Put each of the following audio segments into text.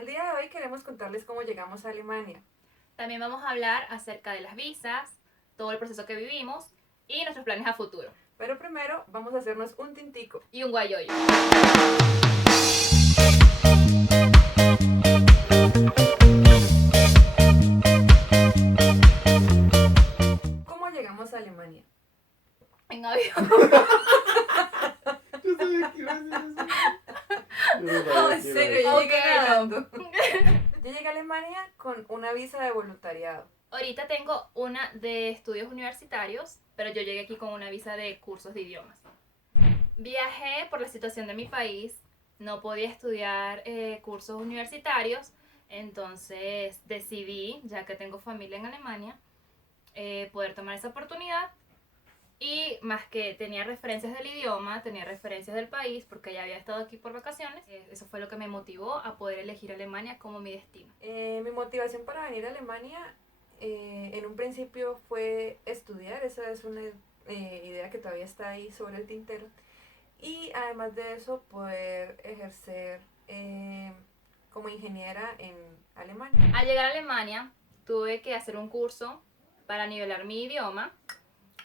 El día de hoy queremos contarles cómo llegamos a Alemania. También vamos a hablar acerca de las visas, todo el proceso que vivimos y nuestros planes a futuro. Pero primero vamos a hacernos un tintico. Y un guayoyo. ¿Cómo llegamos a Alemania? En avión. Yo sabía que iba a decir eso. No, en serio, yo llegué Ok, nadando. Yo llegué a Alemania con una visa de voluntariado. Ahorita tengo una de estudios universitarios, pero yo llegué aquí con una visa de cursos de idiomas. Viajé por la situación de mi país, no podía estudiar cursos universitarios, entonces decidí, ya que tengo familia en Alemania, poder tomar esa oportunidad. Y más que tenía referencias del idioma, tenía referencias del país, porque ya había estado aquí por vacaciones. Eso fue lo que me motivó a poder elegir Alemania como mi destino. Mi motivación para venir a Alemania en un principio fue estudiar. Esa es una idea que todavía está ahí sobre el tintero. Y además de eso, poder ejercer como ingeniera en Alemania. Al llegar a Alemania, tuve que hacer un curso para nivelar mi idioma.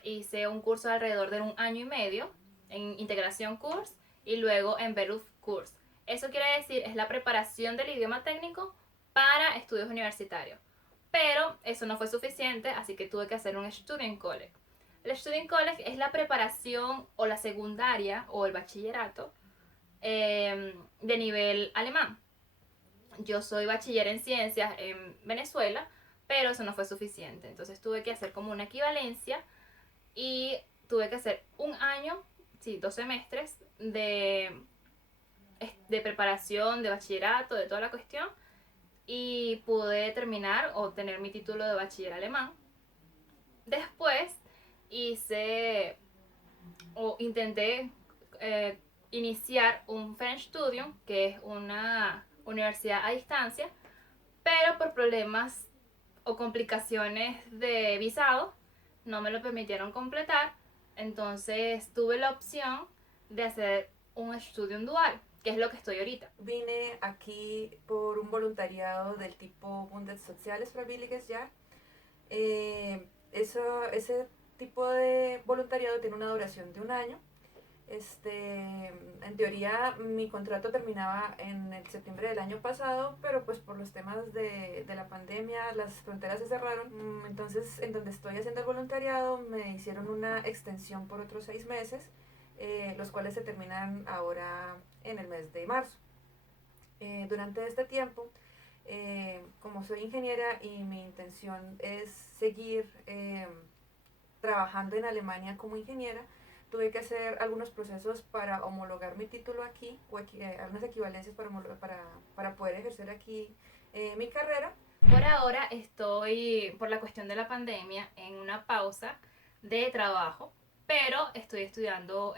Hice un curso alrededor de 1 año y medio en integración Kurs y luego en Beruf Kurs. Eso quiere decir, es la preparación del idioma técnico para estudios universitarios. Pero eso no fue suficiente, así que tuve que hacer un Studienkolleg. El Studienkolleg es la preparación o la secundaria o el bachillerato de nivel alemán. Yo soy bachiller en ciencias en Venezuela, pero eso no fue suficiente. Entonces tuve que hacer como una equivalencia y tuve que hacer 1 año, 2 semestres de preparación, de bachillerato, de toda la cuestión. Y pude terminar o obtener mi título de bachiller alemán. Después intenté iniciar un Fernstudium, que es una universidad a distancia, pero por problemas o complicaciones de visado no me lo permitieron completar. Entonces tuve la opción de hacer un Studium Dual, que es lo que estoy ahorita. Vine aquí por un voluntariado del tipo Bundessoziales Freiwilliges Jahr. Ese tipo de voluntariado tiene una duración de 1 año. En teoría mi contrato terminaba en el septiembre del año pasado, pero pues por los temas de la pandemia las fronteras se cerraron. Entonces en donde estoy haciendo el voluntariado me hicieron una extensión por otros 6 meses, los cuales se terminan ahora en el mes de marzo. Durante este tiempo, como soy ingeniera y mi intención es seguir trabajando en Alemania como ingeniera, tuve que hacer algunos procesos para homologar mi título aquí, o algunas equivalencias para poder ejercer aquí mi carrera. Por ahora estoy, por la cuestión de la pandemia, en una pausa de trabajo, pero estoy estudiando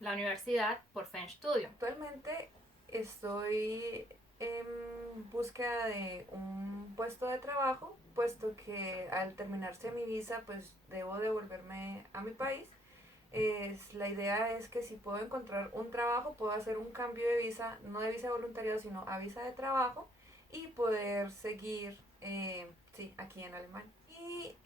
la universidad por Fernstudium. Actualmente estoy en búsqueda de un puesto de trabajo, puesto que al terminarse mi visa pues debo devolverme a mi país. La idea es que si puedo encontrar un trabajo, puedo hacer un cambio de visa, no de visa de voluntariado, sino a visa de trabajo, y poder seguir aquí en Alemania. Y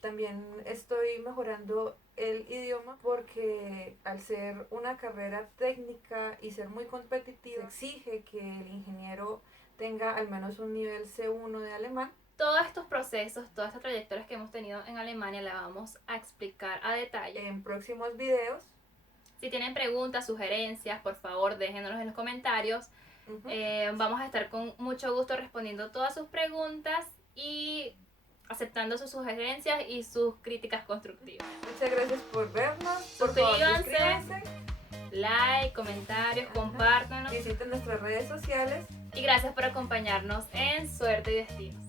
también estoy mejorando el idioma porque al ser una carrera técnica y ser muy competitiva, exige que el ingeniero tenga al menos un nivel C1 de alemán. Todos estos procesos, todas estas trayectorias que hemos tenido en Alemania la vamos a explicar a detalle en próximos videos. Si tienen preguntas, sugerencias, por favor déjenoslos en los comentarios. Vamos a estar con mucho gusto respondiendo todas sus preguntas y aceptando sus sugerencias y sus críticas constructivas. Muchas gracias por vernos. Suscríbanse, like, comentarios, compártanos. Visiten nuestras redes sociales. Y gracias por acompañarnos en Suerte y Destinos.